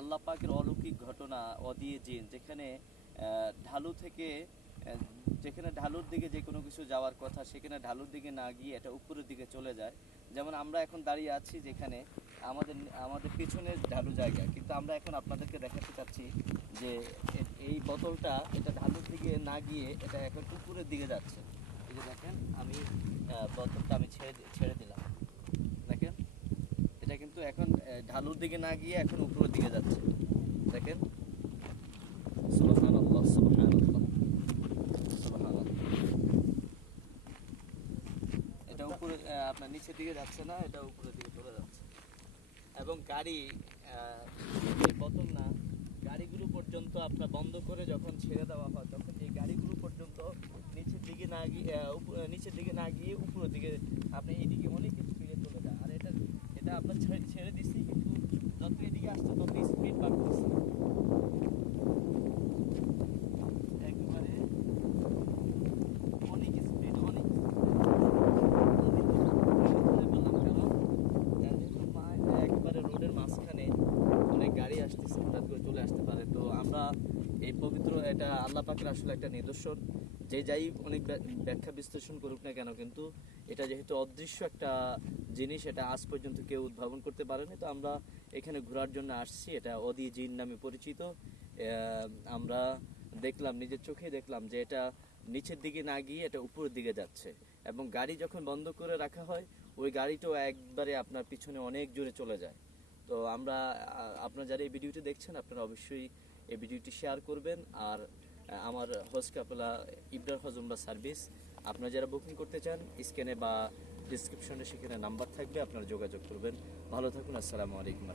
আল্লাহ পাকের অলৌকিক ঘটনা, অদিয়ে জিন, যেখানে ঢালু থেকে যেখানে ঢালুর দিকে যে কোনো কিছু যাওয়ার কথা সেখানে ঢালুর দিকে না গিয়ে এটা উপরের দিকে চলে যায়। যেমন আমরা এখন দাঁড়িয়ে আছি যেখানে আমাদের আমাদের পিছনে ঢালু জায়গা, কিন্তু আমরা এখন আপনাদেরকে দেখাতে চাচ্ছি যে এই বোতলটা এটা ঢালুর দিকে না গিয়ে এটা এখন উপরের দিকে যাচ্ছে। এই যে দেখেন, আমি বোতলটা আমি ছেড়ে ছেড়ে দিলাম, দেখেন এটা কিন্তু এখন ঢালুর দিকে না গিয়ে এখন উপরের দিকে যাচ্ছে। দেখেন, সুবহানাল্লাহ সুবহানাল্লাহ সুবহানাল্লাহ। এটা উপরে আপনার নিচের দিকে যাচ্ছে না, এটা উপরের দিকে চলে যাচ্ছে। এবং গাড়ি এই বোতল না, গাড়িগুলো পর্যন্ত আপনার বন্ধ করে যখন ছেড়ে দেওয়া হয় তখন এই গাড়িগুলো পর্যন্ত নিচের দিকে না গিয়ে নিচের দিকে না গিয়ে উপরের দিকে আপনি এইদিকে অনেক স্পিডে চলে যায়। আর এটা এটা আপনার ছেড়ে দিচ্ছি, কিন্তু যত এদিকে আসছে তত স্পিড বাড়তেছে একেবারে, অনেক স্পিড অনেক একবারে রোডের মাঝখানে অনেক গাড়ি আসতেছে, হঠাৎ করে চলে আসতে পারে। তো আমরা এই পবিত্র, এটা আল্লাহ পাকের আসলে একটা নিদর্শন, যে যাই অনেক ব্যাখ্যা বিশ্লেষণ করুক না কেন, কিন্তু এটা যেহেতু অদৃশ্য একটা জিনিস, এটা আজ পর্যন্ত কেউ উদ্ভাবন করতে পারেনি। তো আমরা এখানে ঘোরার জন্য আসছি, এটা অদি জিন নামে পরিচিত। আমরা দেখলাম, নিজের চোখে দেখলাম যে এটা নিচের দিকে না গিয়ে এটা উপরের দিকে যাচ্ছে। এবং গাড়ি যখন বন্ধ করে রাখা হয় ওই গাড়িটাও একবারে আপনার পিছনে অনেক জোরে চলে যায়। তো আমরা আপনারা যারা এই ভিডিওটি দেখছেন আপনারা অবশ্যই এই ভিডিওটি শেয়ার করবেন। আর আমার হোস্ট কাপেলা ইবরার হজম্বা সার্ভিস, আপনারা যারা বুকিং করতে চান স্ক্যানে বা ডিসক্রিপশনে সেখানে নাম্বার থাকবে, আপনারা যোগাযোগ করবেন। ভালো থাকুন, আসসালামু আলাইকুম।